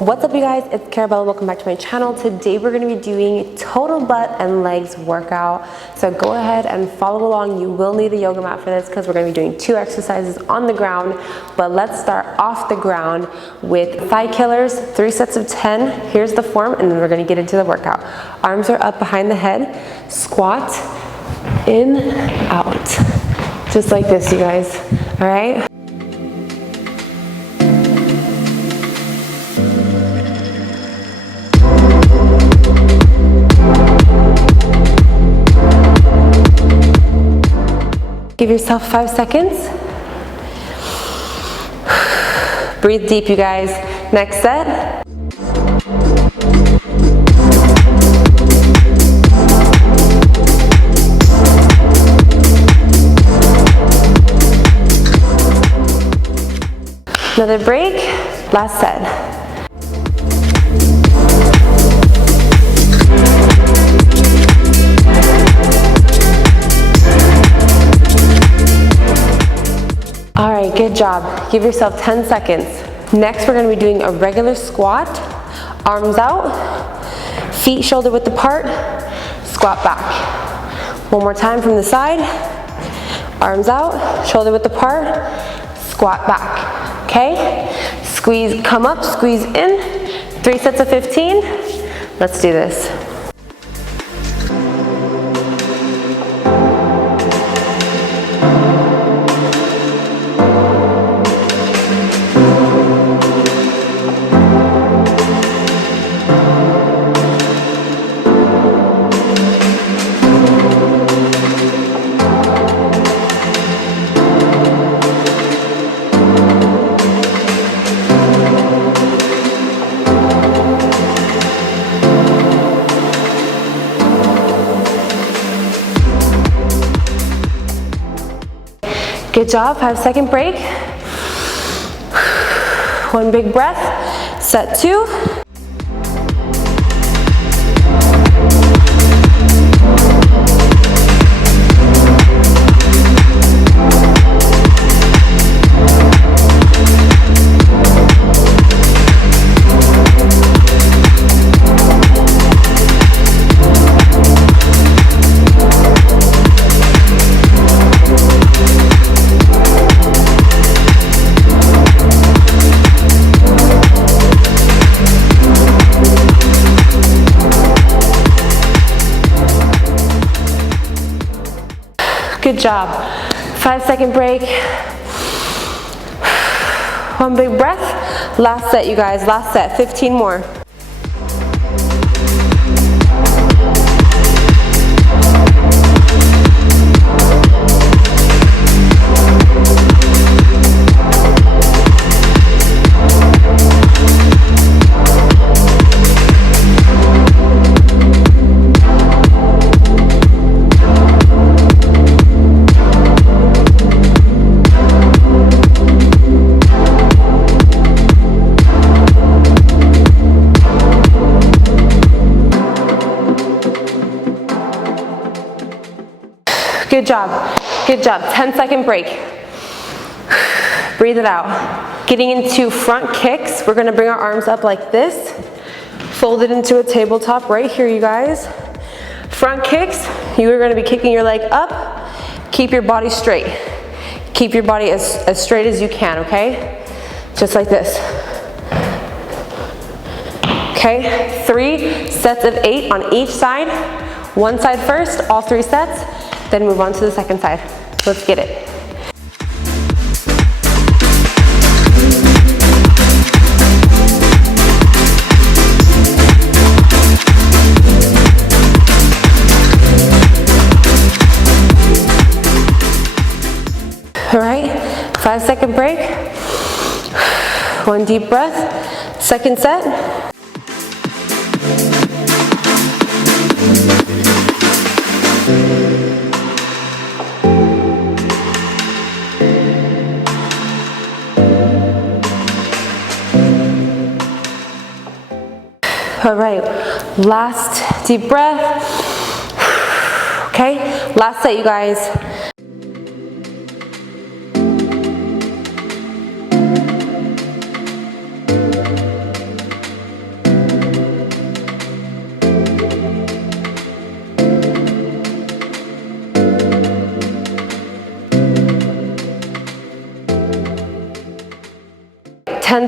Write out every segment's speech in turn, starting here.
What's up you guys, it's Carabella, welcome back to my channel. Today we're going to be doing total butt and legs workout. So go ahead and follow along. You will need a yoga mat for this because we're going to be doing 2 exercises on the ground. But let's start off the ground with thigh killers, 3 sets of 10. Here's the form and then we're going to get into the workout. Arms are up behind the head, squat, in, out. Just like this, you guys, all right? Give yourself 5 seconds. Breathe deep, you guys. Next set. Another break. Last set. All right, good job. Give yourself 10 seconds. Next, we're gonna be doing a regular squat. Arms out, feet shoulder width apart, squat back. One more time from the side. Arms out, shoulder width apart, squat back, okay? Squeeze, come up, squeeze in. 3 sets of 15. Let's do this. Good job, 5-second break. 1 big breath, set 2. Good job. 5-second break. 1 big breath. Last set, you guys. Last set. 15 more. Good job, good job. 10-second break. Breathe it out. Getting into front kicks, we're gonna bring our arms up like this, fold it into a tabletop right here, you guys. Front kicks, you are gonna be kicking your leg up, keep your body straight. Keep your body as straight as you can, okay? Just like this. Okay, 3 sets of 8 on each side. 1 side first, all 3 sets. Then move on to the second side. Let's get it. All right, 5-second break. 1 deep breath. Second set. All right, last deep breath. Okay, last set, you guys.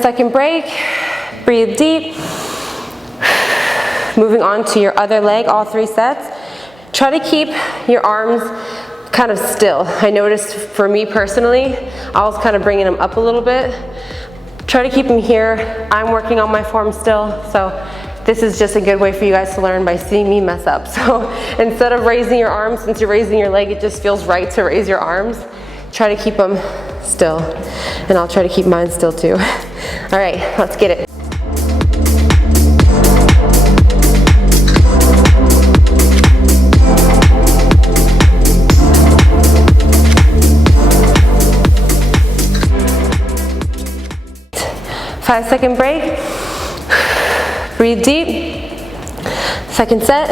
10-second break, breathe deep. Moving on to your other leg, all 3 sets. Try to keep your arms kind of still. I noticed for me personally, I was kind of bringing them up a little bit. Try to keep them here. I'm working on my form still, so this is just a good way for you guys to learn by seeing me mess up. So instead of raising your arms, since you're raising your leg, it just feels right to raise your arms. Try to keep them still, and I'll try to keep mine still too. All right, let's get it. Five-second break. Breathe deep. Second set.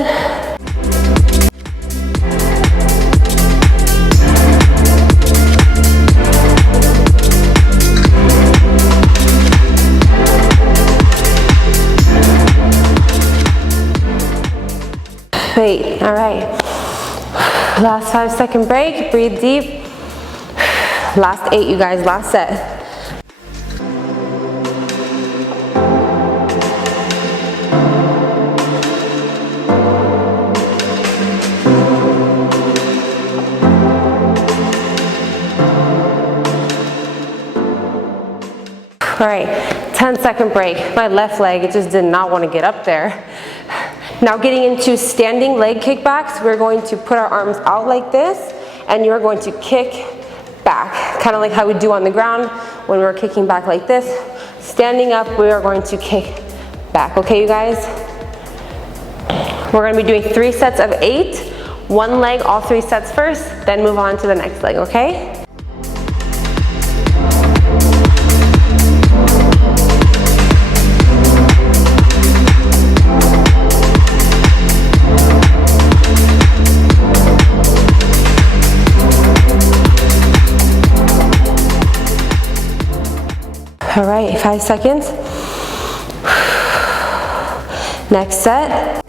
Wait, all right. Last 5-second break. Breathe deep. Last 8, you guys, last set. All right, 10-second break. My left leg, it just did not want to get up there. Now getting into standing leg kickbacks, we're going to put our arms out like this, and you're going to kick back, kind of like how we do on the ground when we're kicking back like this. Standing up, we are going to kick back. Okay, you guys? We're going to be doing 3 sets of 8. One leg, all 3 sets first, then move on to the next leg, okay? All right, 5 seconds. Next set.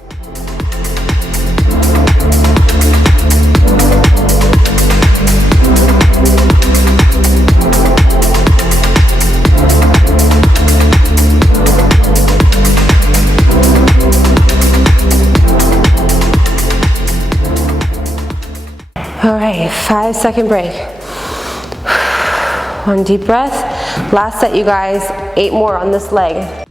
All right, 5-second break. One deep breath. Last set, you guys, 8 more on this leg.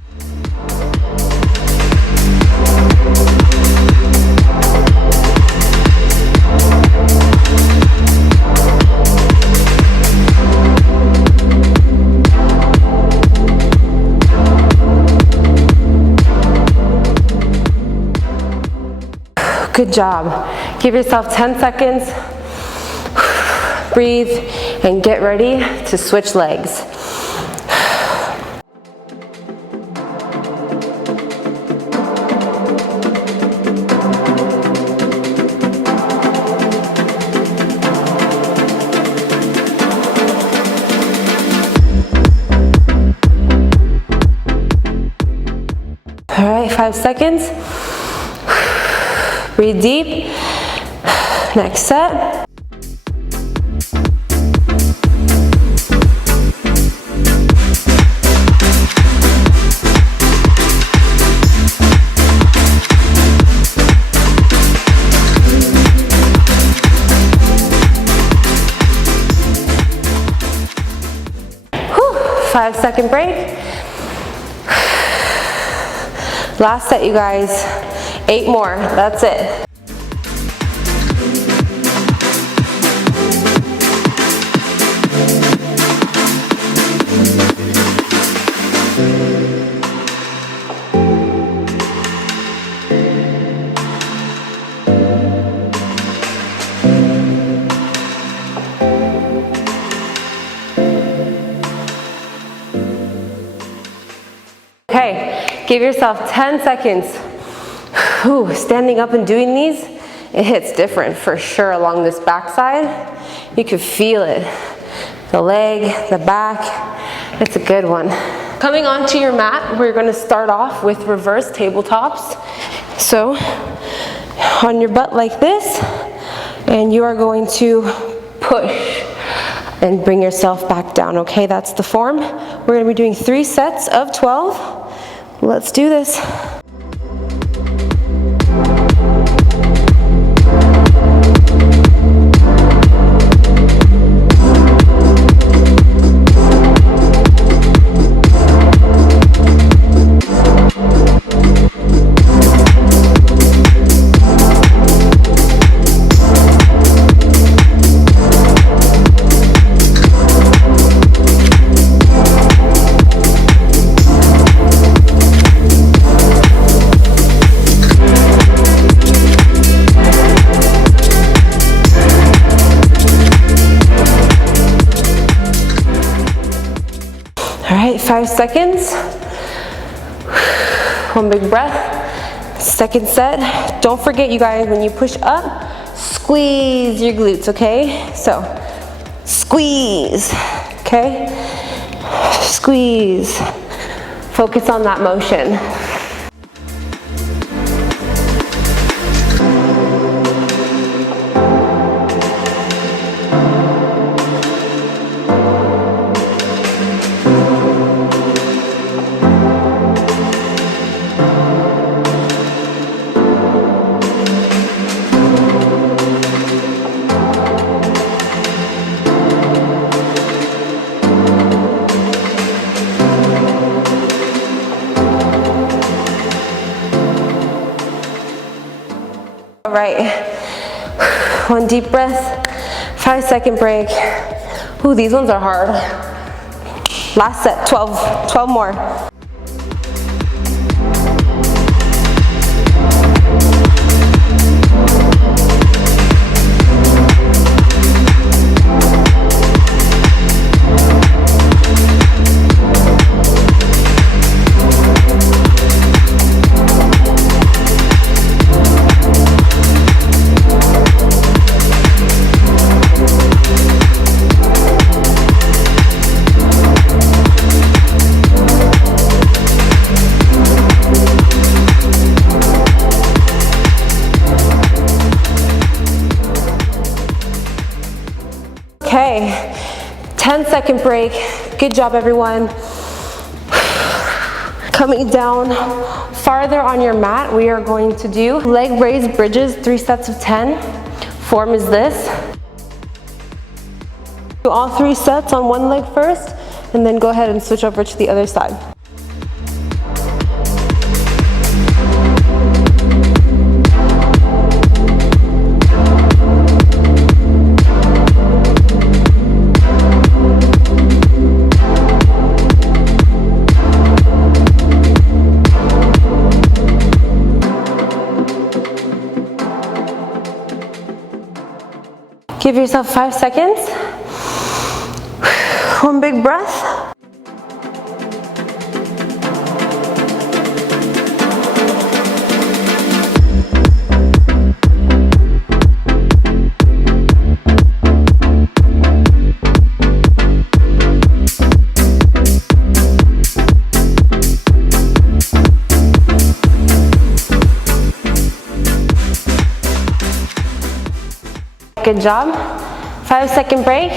Good job. Give yourself 10 seconds. Breathe and get ready to switch legs. All right, 5 seconds. Breathe deep. Next set. Whew. 5-second break. Last set, you guys. 8 more. That's it. Okay, give yourself 10 seconds. Ooh, standing up and doing these, it hits different for sure along this backside. You can feel it. The leg, the back, it's a good one. Coming onto your mat, we're gonna start off with reverse tabletops. So, on your butt like this, and you are going to push and bring yourself back down, okay? That's the form. We're gonna be doing 3 sets of 12. Let's do this. All right, 5 seconds. One big breath. Second set. Don't forget, you guys, when you push up, squeeze your glutes, okay? So, squeeze, okay? Squeeze. Focus on that motion. All right, one deep breath, 5-second break. Ooh, these ones are hard. Last set, 12 more. Okay, 10-second break. Good job, everyone. Coming down farther on your mat, we are going to do leg raise bridges, 3 sets of 10. Form is this. Do all 3 sets on one leg first, and then go ahead and switch over to the other side. Give yourself 5 seconds. One big breath. Good job. 5-second break.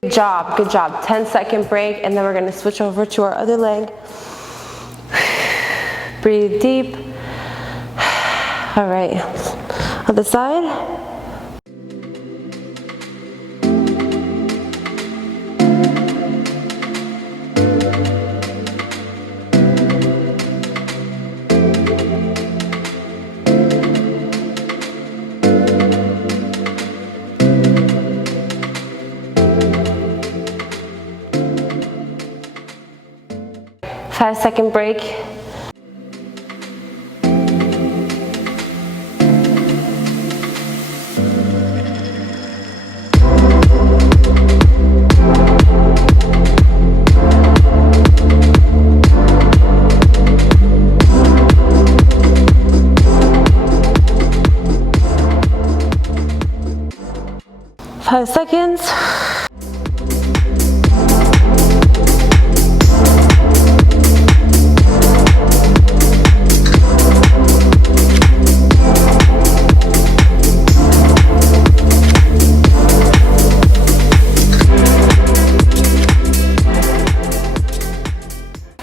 Good job. 10-second break, and then we're gonna switch over to our other leg. Breathe deep. All right, other side. Five-second break. 5 seconds.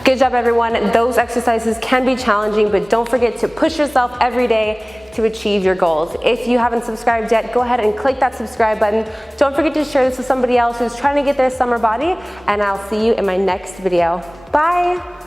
Good job, everyone. Those exercises can be challenging, but don't forget to push yourself every day to achieve your goals. If you haven't subscribed yet, go ahead and click that subscribe button. Don't forget to share this with somebody else who's trying to get their summer body, and I'll see you in my next video. Bye.